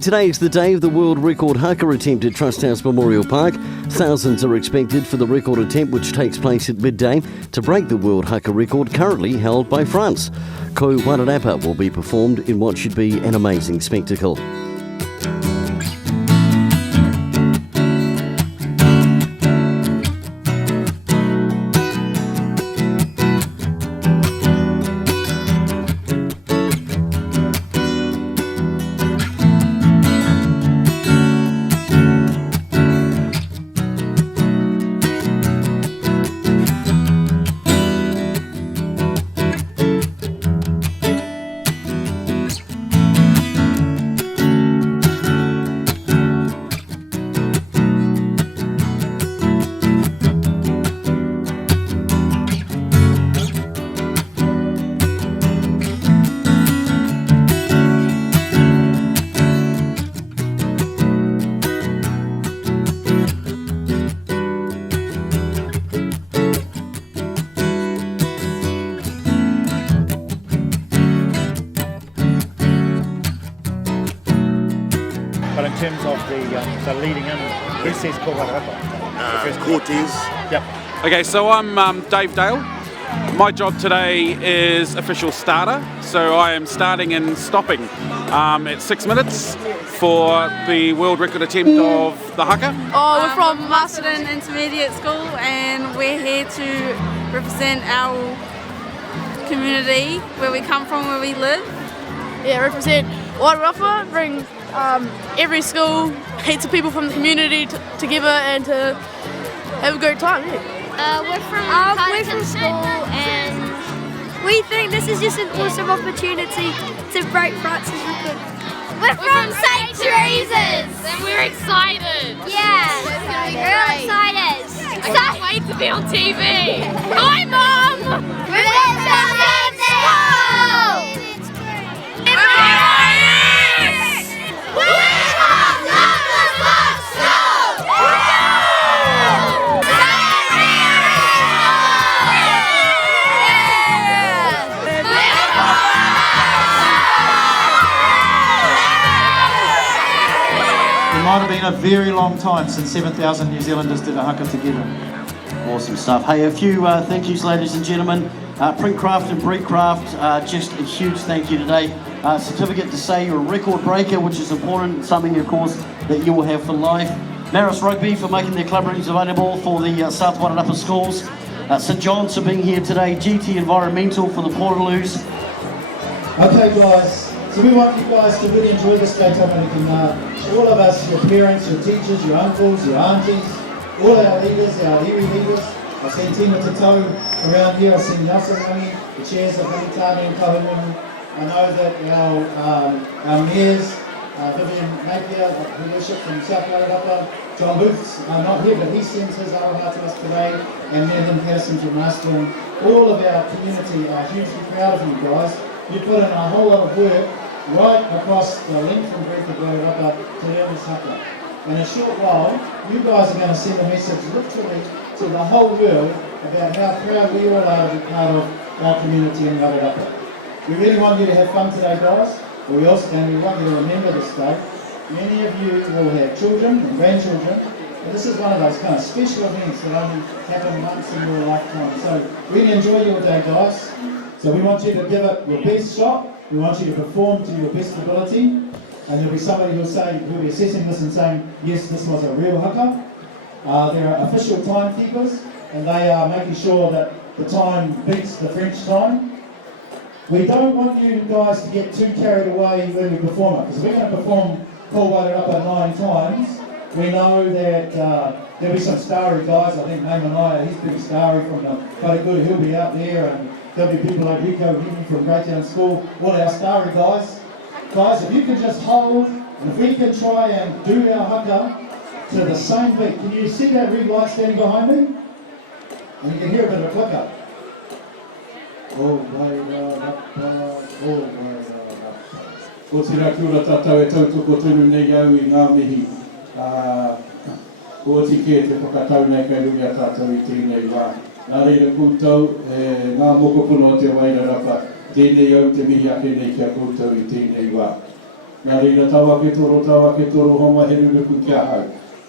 Today is the day of the world record Haka attempt at Trust House Memorial Park. Thousands are expected for the record attempt, which takes place at midday to break the world Haka record currently held by France. Ko Wairarapa will be performed in what should be an amazing spectacle. But in terms of the leading in, who says Ko Wairarapa? Cortez. Yep. Okay, so I'm Dave Dale. My job today is official starter, so I am starting and stopping at 6 minutes for the world record attempt of the Haka. Oh, we're from Masterton Intermediate School and we're here to represent our community, where we come from, where we live. Yeah, represent Wairarapa, bring every school, heaps of people from the community together and to have a great time. Yeah. We're from school and we think this is just an awesome opportunity to break France's record. We're from St. Teresa's and we're excited. Yeah, we're excited. I can't wait to be on TV. Hi, Mum! We're from school! It might have been a very long time since 7,000 New Zealanders did a Haka together. Awesome stuff. Hey, a few thank yous, ladies and gentlemen. Printcraft and Breedcraft, just a huge thank you today. Certificate to say you're a record breaker, which is important, something, of course, that you will have for life. Maris Rugby for making their club rooms available for the South Wairarapa schools. St John's for being here today. GT Environmental for the Portaloos. Okay, guys. So we want you guys to really enjoy this day, all of us, your parents, your teachers, your uncles, your aunties, all our leaders, our iwi leaders. I've seen Tina Tatau around here, I've seen Nelson Rangi, the chairs of Hamitani and Kahumunu. I know that our mayors, Vivian Napier, who worship from South Wairarapa, John Booth's not here, but he sends his aroha to us today, and Nathan Pearson from Masterton. All of our community are hugely proud of you guys. You put in a whole lot of work right across the length and breadth of Wairarapa to learn this Haka. In a short while, you guys are going to send a message literally to the whole world about how proud we all are to be part of our community in Wairarapa. We really want you to have fun today, guys, and we want you to remember this day. Many of you will have children and grandchildren, and this is one of those kind of special events that only happen once in your lifetime. So really enjoy your day, guys. So we want you to give it your best shot. We want you to perform to your best ability. And there'll be somebody who'll be assessing this and saying, yes, this was a real Haka. There are official timekeepers, and they are making sure that the time beats the French time. We don't want you guys to get too carried away when we perform it, because we're going to perform Ko Wairarapa 9 times. We know that there'll be some starry guys. I think Naimanaya, he's pretty starry from the Wharekura, he'll be out there, and there'll be people like Rico Hini from Greytown School, all our starry guys. Guys, if you can just hold, and if we can try and do our Haka to the same beat. Can you see that red light standing behind me? And you can hear a bit of a click up. Ko Wairarapa, Ko Wairarapa. Ko tira kia ora tātou e tautoko tunu nei au I ngā mihi. Ko oti ke te whakatau nei kai rungi a tātou I tēnei wā. Nā reira koutou, ngā mokopono o te Wairarapa, tēnei au te mihi ake nei kia koutou I tēnei wā. Nā reira tawa ke toro homa heru ruku kia hau.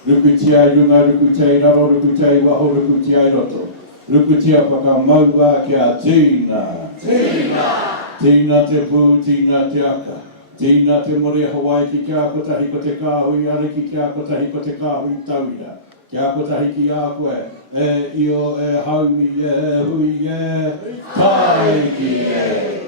Ruku tia i runga, ruku tia i raro, ruku tia i waho, ruku tia i roto. Ruku tia whakamaua kia tīna. Tīna te pū, tīna te aka. Tīna te more Hawaii ki kia kotahi ko te kāhui ariki, kia kotahi ko te kāhui tauira. Kia kotahi ki a koe, e io, e haumi, e hui, e taiki e.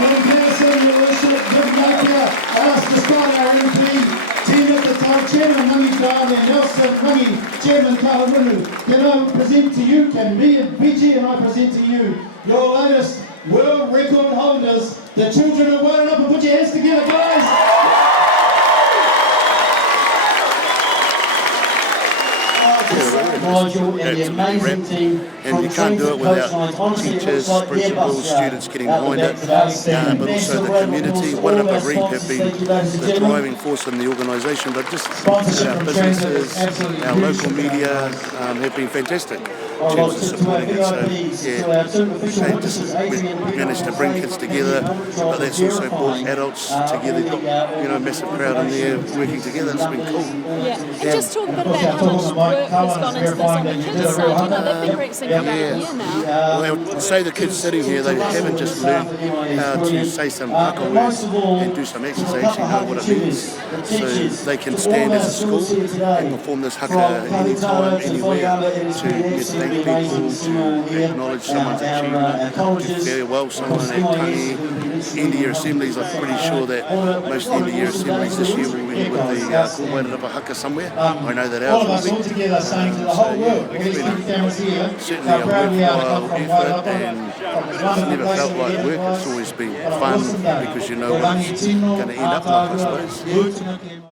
Madam Pearson, Your Worship, Viv Napier, asked despite our MP team at the time, Chairman Mangi Graham Nelson, Mangi Chairman Kaharunu, can I present to you, can me and BG and I present to you, your latest world record holders, the children of Wairarapa. Put your hands together, guys. Nigel and the amazing team. And you can't do it without teachers, principals, students getting behind it, but also the community. Wairarapa Reap have been the driving force in the organisation, but just our businesses, our local media have been fantastic in terms of supporting it. So yeah, we've managed to bring kids together, but that's also brought adults together. You know, massive crowd in there working together. It's been cool. Yeah, and just talk a bit about how much work has gone into this on the kids' side. You know, they've been practicing for about a year now. Well, say the kids sitting here, they haven't just learned how to say some Haka words and do some exercise, they actually know what it means. So they can stand as a school and perform this Haka anytime, anywhere, to thank people, to acknowledge someone's achievement, to farewell someone at Tangi. End of year assemblies, I'm pretty sure that most end of year assemblies this year will be with the Ko Wairarapa Haka somewhere. I know that ours will be. Together saying to the whole world, all these families here, certainly a worthwhile effort, and it's never felt like work. It's always been fun because you know what it's going to end up like, I suppose.